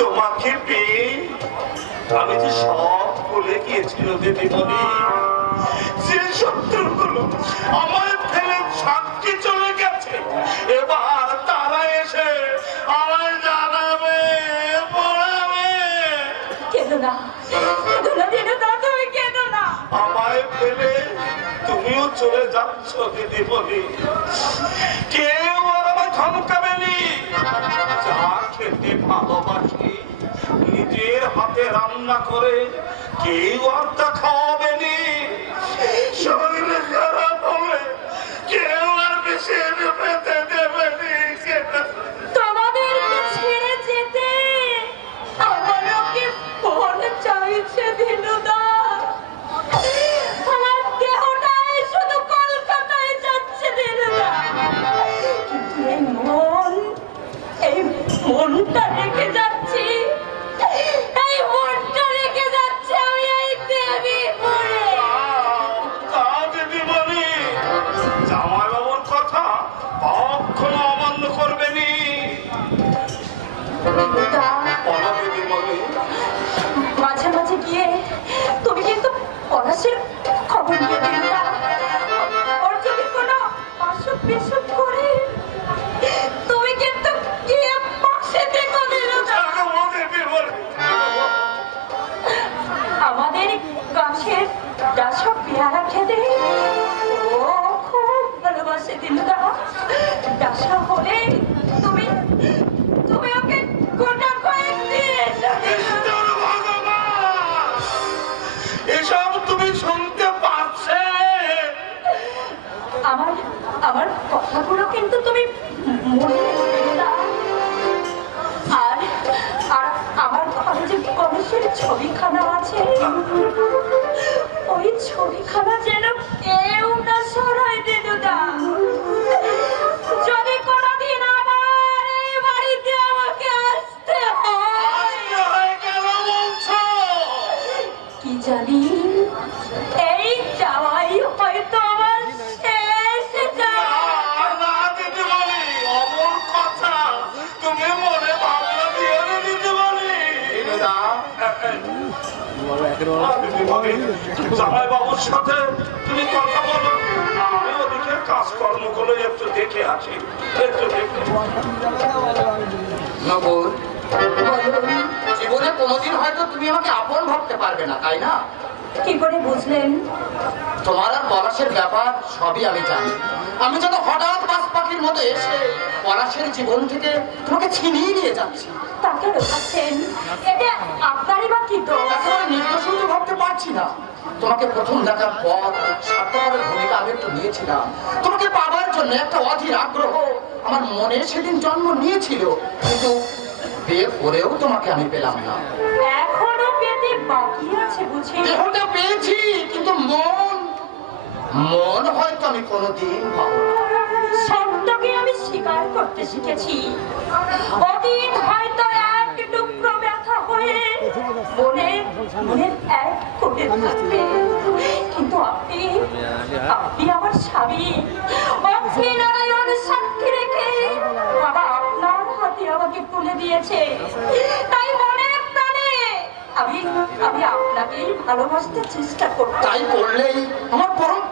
তোমাকে পেয়ে আমি যে সব ভুলে গিয়েছিল দিদিমণি। যে শত্রুগুলো আমার ফেলে সাক্ষী চলে গেছে, এবার তারা এসে আমায় জানাবে, পড়াবে। কেন না, কেন না, আমায় ফেলে তুমিও চলে যাচ্ছ দিদিমণি। কেউ আর আমায় ধমকাবেনি। যা খেতে ভালোবাসি নিজের হাতে রান্না করে কেউ আর তা খাওয়াবেনি। শরীরে খারাপ হলে কেউ আর বেশি পেতে দেবেনি। তোমাদেরকে ছেড়ে যেতে আমারও কি মনে চাইছে দিনুদা। আমার দেহটাই শুধু কলকাতায় যাচ্ছে দিনুদা, কিন্তু এই মনটা রেখে যাচ্ছি, এই মনটা রেখে যাচ্ছে আমি এই দেবী পড়ে। দিদিমণি, জামাই বাবুর কথা কখনো অমান্য করবেনি। দিদিমণি, মাঝে মাঝে গিয়ে তুমি কিন্তু পলাশের খবর নিয়ে দিলে না। ওর যদি কোনো অসুখ বিসুখ করে তুমি কিন্তু গিয়ে পাশে থেকো দিনুদা। আমাদের গাছের ডাসা পেয়ারা খেতে ও খুব ভালোবাসে দিনুদা। ডাসা হলে তুমি তুমি ওকে গোটা কয়েক দিয়ে এসো দিনুদা। এসব তুমি শুনতে পাচ্ছে? আমার আমার কথাগুলো কিন্তু তুমি মনে রেখো না। আর আর আমার ঘরে যে গণেশের ছবিখানা আছে, ওই ছবিখানা যেন কেউ না সরাই দিনুদা। যদি কোনোদিন আবার এই বাড়িতে আমাকে আসতে হয়, কি জানি এই যাওয়াই হয়তো আমার শেষ যাওয়া। তুমি মনে ভাবনা দিয়ে দিদিমণি। জামাই বাবুর সাথে তুমি কথা বলো, আমি ওদিকে কাজকর্মগুলো একটু দেখে আসি। একটু দেখে নবর, জীবনে কোনোদিন হয়তো তুমি আমাকে আপন ভাবতে পারবে না, তাই না? কি করে বুঝলেন? তোমার আর পলাশের ব্যাপার সবই আমি জানি। আমি যত হঠাৎ বাস পাখির মতো এসে পলাশের জীবন থেকে তোমাকে ছিনিয়ে নিয়ে যাচ্ছি। তাকে রোখাচ্ছেন, এটা আপনারই বা কি দোষ? এখন নির্দোষ তো ভাবতে পারছি না। তোমাকে প্রথম দেখার পর স্বার্থপরের ভূমিকা আমি একটু নিয়েছিলাম। তোমাকে পাবার জন্য একটা অধীর আগ্রহ আমার মনে সেদিন জন্ম নিয়েছিল, কিন্তু বিয়ে করেও তোমাকে আমি পেলাম না। এখনো পেতে বাকি আছে বুঝি? দেহটা পেয়েছি, কিন্তু মন হয়তো আমি কোনোদিন পাবো না। সত্যকে আমি স্বীকার করতে শিখেছি। অতীত হয়তো এক টুকরো ব্যথা হয়ে মনের এক কোণে থাকবে, কিন্তু আপনি আমার স্বামী, অগ্নি নারায়ণ সাক্ষী রেখে বাবা আপনার হাতে আমাকে তুলে দিয়েছে। তাই মনে প্রাণে আমি আপনাকেই ভালোবাসতে চেষ্টা করব। তাই করলেই আমার পরম